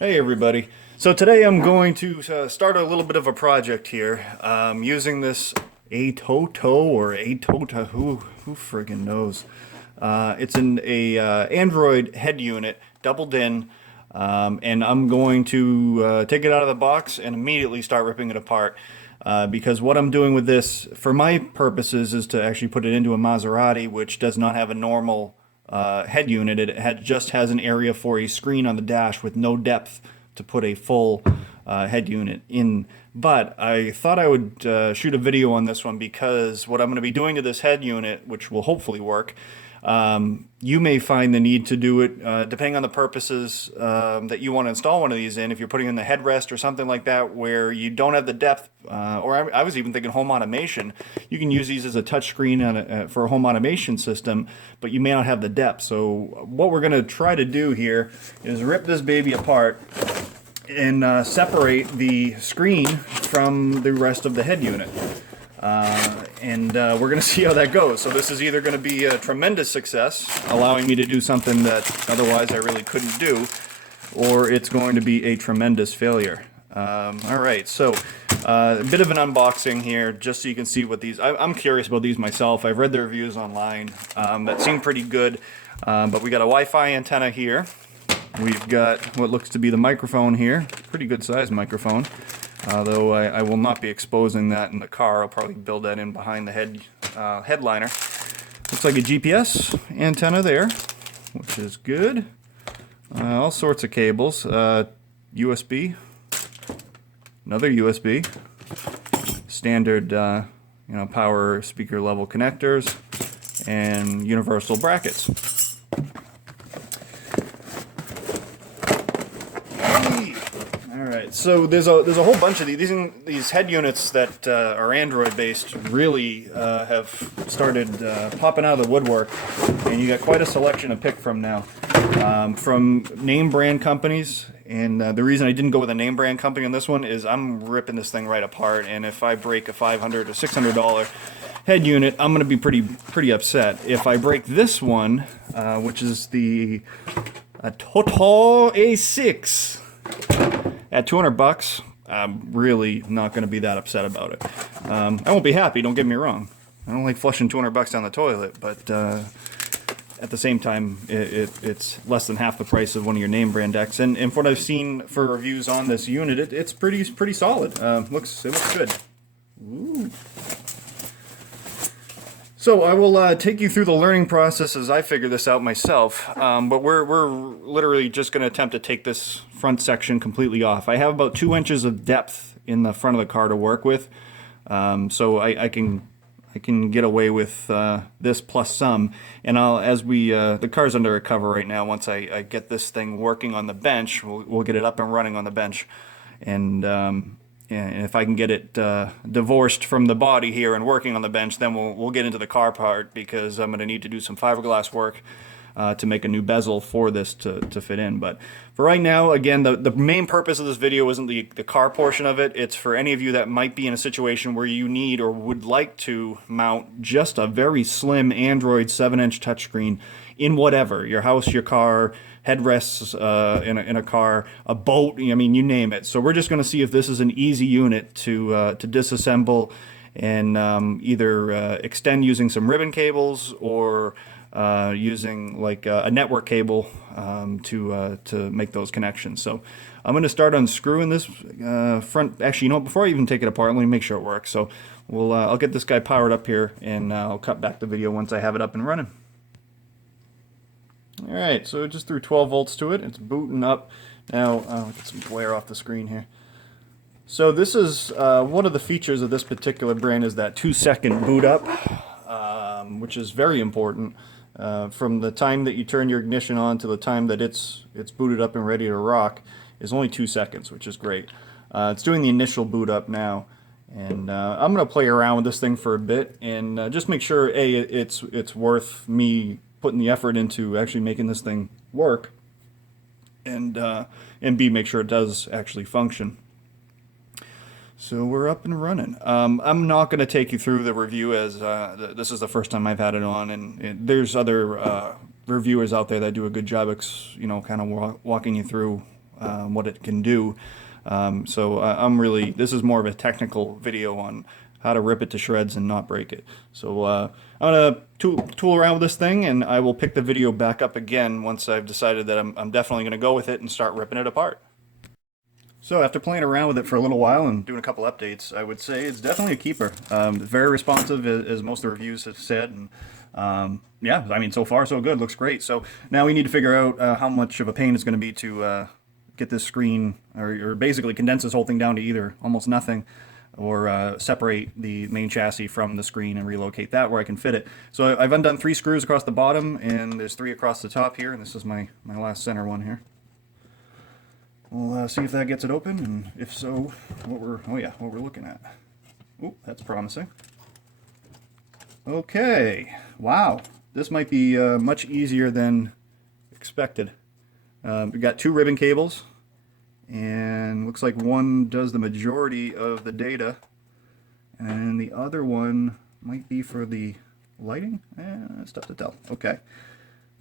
Hey everybody. So today I'm going to start a little bit of a project here using this Atoto or Atota, who friggin' knows. It's a Android head unit, doubled in, and I'm going to take it out of the box and immediately start ripping it apart. Because what I'm doing with this, for my purposes, is to actually put it into a Maserati, which does not have a normal head unit. Just has an area for a screen on the dash with no depth to put a full head unit in. But I thought I would shoot a video on this one because what I'm going to be doing to this head unit, which will hopefully work, you may find the need to do it depending on the purposes that you want to install one of these in. If you're putting in the headrest or something like that where you don't have the depth, or I was even thinking home automation, you can use these as a touchscreen for a home automation system, but you may not have the depth. So what we're going to try to do here is rip this baby apart and separate the screen from the rest of the head unit. And we're going to see how that goes. So this is either going to be a tremendous success, allowing me to do something that otherwise I really couldn't do, or it's going to be a tremendous failure. All right, so a bit of an unboxing here, just so you can see what these... I'm curious about these myself. I've read the reviews online that seem pretty good, but we got a Wi-Fi antenna here. We've got what looks to be the microphone here, pretty good sized microphone. Though I will not be exposing that in the car. I'll probably build that in behind the headliner. Looks like a GPS antenna there, which is good. All sorts of cables. USB, another USB, standard power speaker level connectors, and universal brackets. Alright, so there's a whole bunch of these head units that are Android based really have started popping out of the woodwork, and you got quite a selection to pick from now. From name brand companies, and the reason I didn't go with a name brand company on this one is I'm ripping this thing right apart, and if I break a $500 or $600 head unit, I'm going to be pretty upset. If I break this one, which is the Atoto A6, at $200, I'm really not going to be that upset about it. I won't be happy, don't get me wrong. I don't like flushing $200 down the toilet, but at the same time, it's less than half the price of one of your name brand decks. And from what I've seen for reviews on this unit, it's pretty solid. It looks good. Ooh. So I will take you through the learning process as I figure this out myself, but we're literally just going to attempt to take this front section completely off. I have about 2 inches of depth in the front of the car to work with, so I can get away with this plus some. And the car's under a cover right now. Once I get this thing working on the bench, we'll get it up and running on the bench, and if I can get it divorced from the body here and working on the bench, then we'll get into the car part, because I'm going to need to do some fiberglass work to make a new bezel for this to fit in. But for right now, again, the main purpose of this video isn't the car portion of it. It's for any of you that might be in a situation where you need or would like to mount just a very slim Android 7-inch touchscreen in whatever, your house, your car, headrests in a car, a boat, I mean, you name it. So we're just going to see if this is an easy unit to disassemble and either extend using some ribbon cables, or using like a network cable to make those connections. So I'm going to start unscrewing this front. Actually, before I even take it apart, let me make sure it works. So I'll get this guy powered up here, and I'll cut back the video once I have it up and running. Alright, so it just threw 12 volts to it. It's booting up. Now, I'll get some glare off the screen here. So this is, one of the features of this particular brand is that 2-second boot up, which is very important. From the time that you turn your ignition on to the time that it's booted up and ready to rock is only 2 seconds, which is great. It's doing the initial boot up now. And I'm going to play around with this thing for a bit and just make sure, A, it's worth me putting the effort into actually making this thing work, and B, make sure it does actually function. So we're up and running. I'm not going to take you through the review, as this is the first time I've had it on, and there's other reviewers out there that do a good job, kind of walking you through what it can do. This is more of a technical video on how to rip it to shreds and not break it. So I'm gonna tool around with this thing, and I will pick the video back up again once I've decided that I'm definitely gonna go with it and start ripping it apart. So after playing around with it for a little while and doing a couple updates, I would say it's definitely a keeper. Very responsive, as most of the reviews have said, and yeah, I mean, so far so good. Looks great. So now we need to figure out how much of a pain it's going to be to get this screen, or basically condense this whole thing down to either almost nothing, or separate the main chassis from the screen and relocate that where I can fit it. So I've undone 3 screws across the bottom, and there's 3 across the top here, and this is my last center one here. We'll see if that gets it open, and if so, what we're looking at. Oh, that's promising. Okay, wow, this might be much easier than expected. We've got 2 ribbon cables, and looks like one does the majority of the data, and the other one might be for the lighting. It's tough to tell. Okay.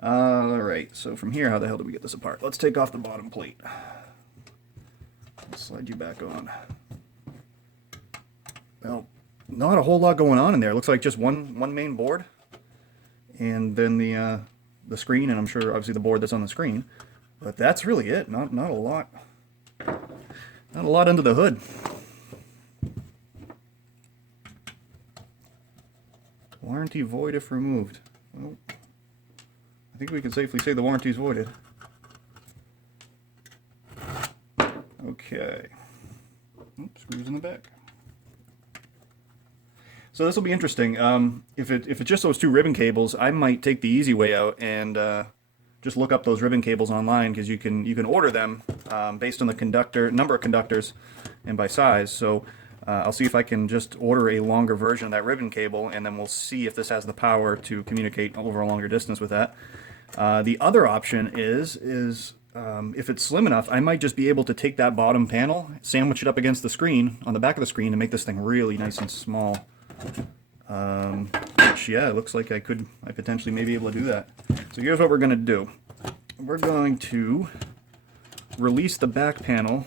Alright, so from here, how the hell do we get this apart? Let's take off the bottom plate. Slide you back on. Well, not a whole lot going on in there. It looks like just one main board, and then the screen, and I'm sure obviously the board that's on the screen. But that's really it. Not a lot. Not a lot under the hood. Warranty void if removed. Well, I think we can safely say the warranty's voided. Okay. Oops, screws in the back. So this will be interesting. If it's just those 2 ribbon cables, I might take the easy way out and just look up those ribbon cables online, because you can order them based on the number of conductors and by size. So I'll see if I can just order a longer version of that ribbon cable, and then we'll see if this has the power to communicate over a longer distance with that. The other option is if it's slim enough, I might just be able to take that bottom panel, sandwich it up against the screen, on the back of the screen, and make this thing really nice and small. Which, yeah, it looks like I potentially may be able to do that. So here's what we're going to do. We're going to release the back panel,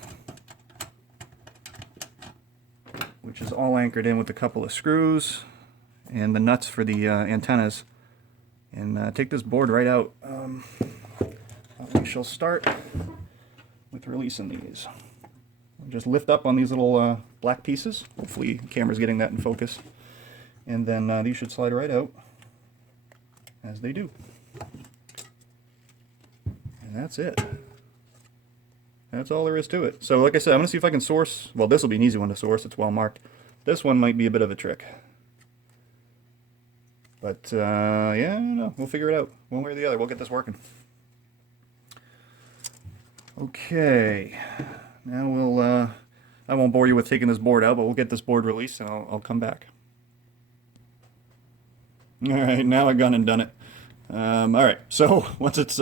which is all anchored in with a couple of screws and the nuts for the antennas, and take this board right out. We shall start with releasing these. Just lift up on these little black pieces. Hopefully the camera's getting that in focus. And then these should slide right out, as they do. And that's it. That's all there is to it. So like I said, I'm going to see if I can source. Well, this will be an easy one to source. It's well marked. This one might be a bit of a trick. But yeah, no, we'll figure it out. One way or the other, we'll get this working. Okay, now we'll, I won't bore you with taking this board out, but we'll get this board released, and I'll come back. Alright, now I've gone and done it. Alright, so once it's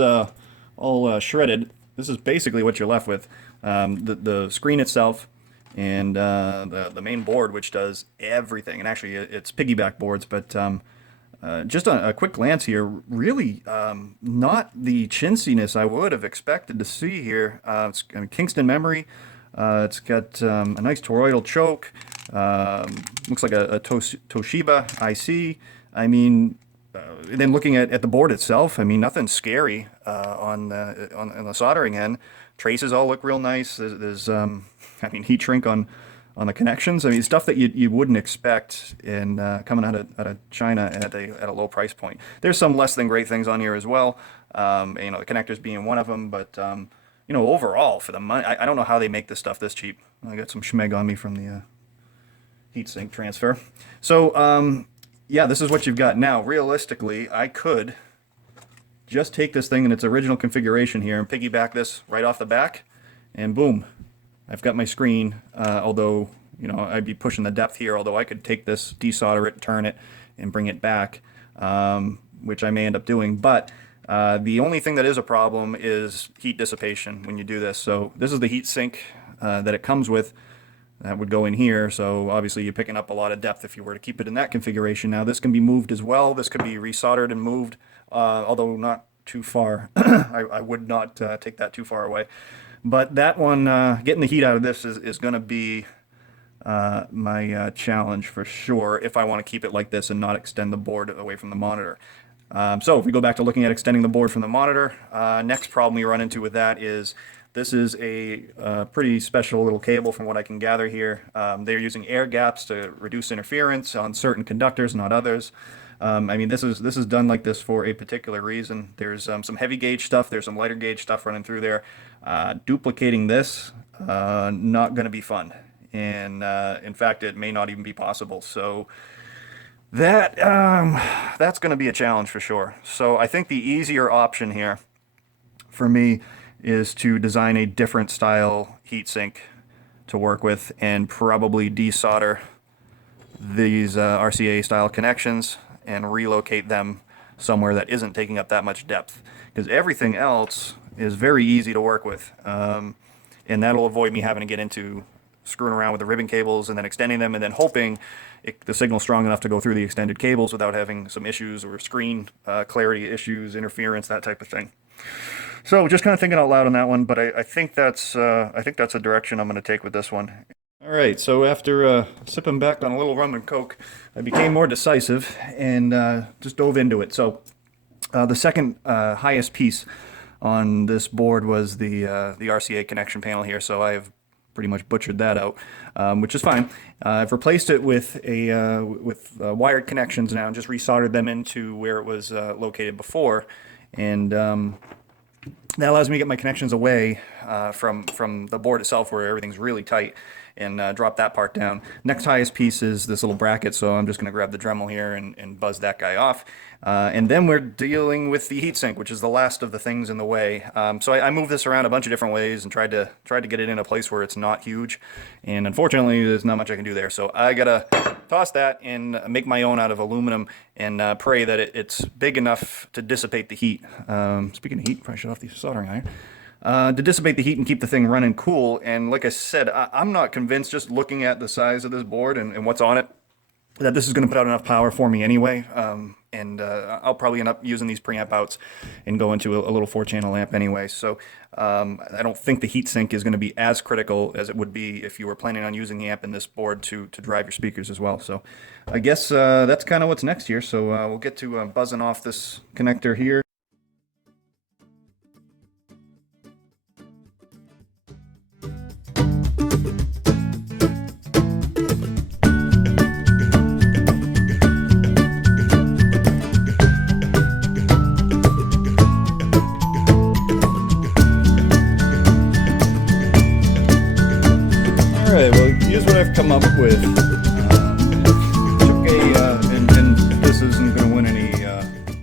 all shredded, this is basically what you're left with. The screen itself, and the main board, which does everything. And actually, it's piggyback boards, but just a quick glance here, really not the chintziness I would have expected to see here. It's Kingston memory. It's got a nice toroidal choke. Looks like a Toshiba IC. I mean, then looking at the board itself, I mean, nothing scary on the soldering end. Traces all look real nice. There's I mean, heat shrink on the connections. I mean, stuff that you wouldn't expect in coming out of China at a low price point. There's some less than great things on here as well. You know, the connectors being one of them, but you know, overall for the money, I don't know how they make this stuff this cheap. I got some schmeg on me from the heatsink transfer. So yeah, this is what you've got now. Realistically, I could just take this thing in its original configuration here and piggyback this right off the back, and boom, I've got my screen. Although, you know, I'd be pushing the depth here, although I could take this, desolder it, turn it, and bring it back, which I may end up doing. But the only thing that is a problem is heat dissipation when you do this. So this is the heat sink that it comes with. That would go in here, so obviously you're picking up a lot of depth if you were to keep it in that configuration. Now this can be moved as well. This could be resoldered and moved, although not too far. I would not take that too far away. But that one, getting the heat out of this is going to be my challenge for sure if I want to keep it like this and not extend the board away from the monitor. So if we go back to looking at extending the board from the monitor, next problem we run into with that is this is a pretty special little cable from what I can gather here. They're using air gaps to reduce interference on certain conductors, not others. I mean, this is done like this for a particular reason. There's some heavy gauge stuff, there's some lighter gauge stuff running through there. Duplicating this, not going to be fun. And in fact, it may not even be possible. So that's going to be a challenge for sure. So I think the easier option here for me is to design a different style heatsink to work with and probably desolder these RCA style connections and relocate them somewhere that isn't taking up that much depth, because everything else is very easy to work with, and that'll avoid me having to get into screwing around with the ribbon cables and then extending them and then hoping the signal's strong enough to go through the extended cables without having some issues or screen clarity issues, interference, that type of thing. So just kind of thinking out loud on that one, but I think that's a direction I'm going to take with this one. All right, so after sipping back on a little rum and coke, I became more decisive and just dove into it. So the second highest piece on this board was the RCA connection panel here. So I have pretty much butchered that out, which is fine. I've replaced it with wired connections now and just resoldered them into where it was located before, and that allows me to get my connections away from the board itself where everything's really tight, and drop that part down. Next highest piece is this little bracket, so I'm just going to grab the Dremel here and buzz that guy off. And then we're dealing with the heatsink, which is the last of the things in the way. So I moved this around a bunch of different ways and tried to get it in a place where it's not huge. And unfortunately, there's not much I can do there. So I gotta toss that and make my own out of aluminum and pray that it's big enough to dissipate the heat. Speaking of heat, probably shut off the soldering iron. To dissipate the heat and keep the thing running cool. And like I said, I'm not convinced, just looking at the size of this board and what's on it, that this is going to put out enough power for me anyway. And I'll probably end up using these preamp outs and go into a little 4-channel amp anyway. So I don't think the heatsink is going to be as critical as it would be if you were planning on using the amp in this board to drive your speakers as well. So I guess that's kind of what's next here. So we'll get to buzzing off this connector here. Come up with and this isn't going to win any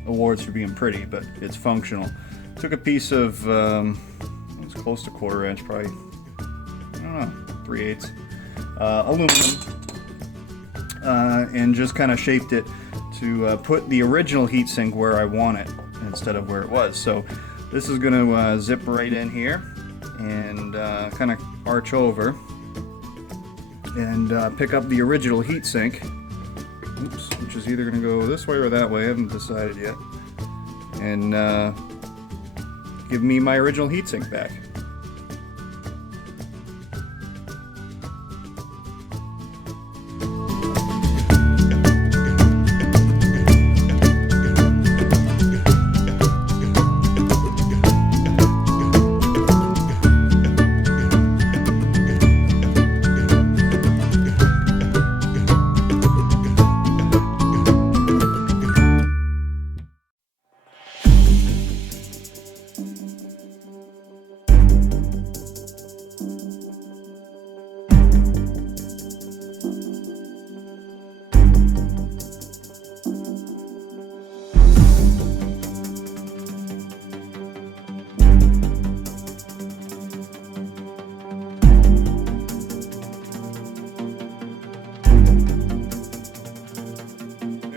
awards for being pretty, but it's functional. Took a piece of it's close to 1/4 inch, probably, I don't know, 3/8 aluminum, and just kind of shaped it to put the original heatsink where I want it instead of where it was. So this is going to zip right in here and kind of arch over and pick up the original heatsink, which is either going to go this way or that way, I haven't decided yet, and give me my original heatsink back.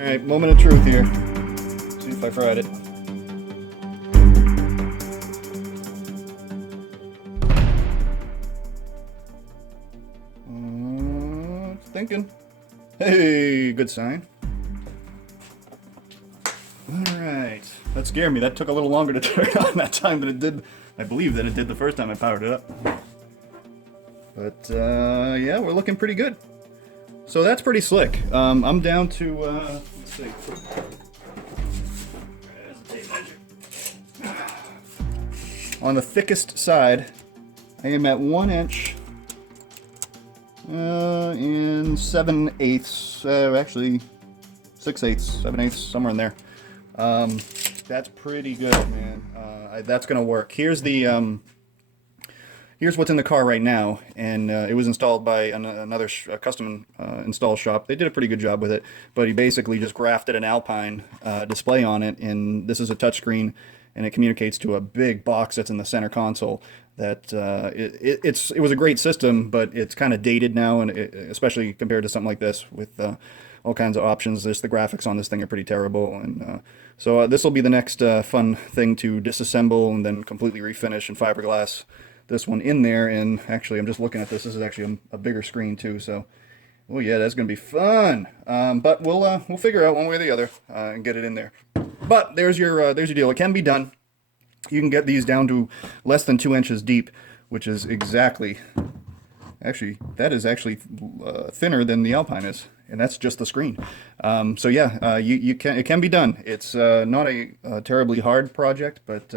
Alright, moment of truth here. See if I fried it. It's thinking. Hey, good sign. Alright. That scared me. That took a little longer to turn on that time than it did. I believe that it did the first time I powered it up. But, yeah, we're looking pretty good. So that's pretty slick. I'm down to, let's see. There's the tape measure. On the thickest side, I am at 1 inch and 7/8, actually 6/8, 7/8, somewhere in there. That's pretty good, man. That's gonna work. Here's the here's what's in the car right now, and it was installed by another custom install shop. They did a pretty good job with it, but he basically just grafted an Alpine display on it, and this is a touchscreen, and it communicates to a big box that's in the center console. That it was a great system, but it's kind of dated now, and especially compared to something like this with all kinds of options. The graphics on this thing are pretty terrible, and so this will be the next fun thing to disassemble and then completely refinish and fiberglass this one in there. And actually, I'm just looking at this. This is actually a bigger screen too, so oh yeah, that's gonna be fun. But we'll figure out one way or the other and get it in there. But there's your deal. It can be done. You can get these down to less than 2 inches deep, which is exactly, actually, that is actually thinner than the Alpine is, and that's just the screen. So yeah, it can be done. It's not a terribly hard project, but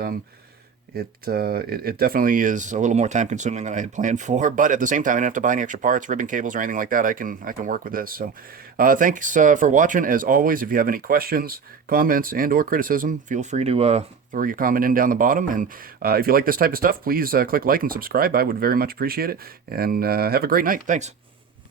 it definitely is a little more time consuming than I had planned for. But at the same time, I didn't have to buy any extra parts, ribbon cables, or anything like that. I can work with this. So thanks for watching. As always, if you have any questions, comments, and/or criticism, feel free to throw your comment in down the bottom. And if you like this type of stuff, please click like and subscribe. I would very much appreciate it. And have a great night. Thanks.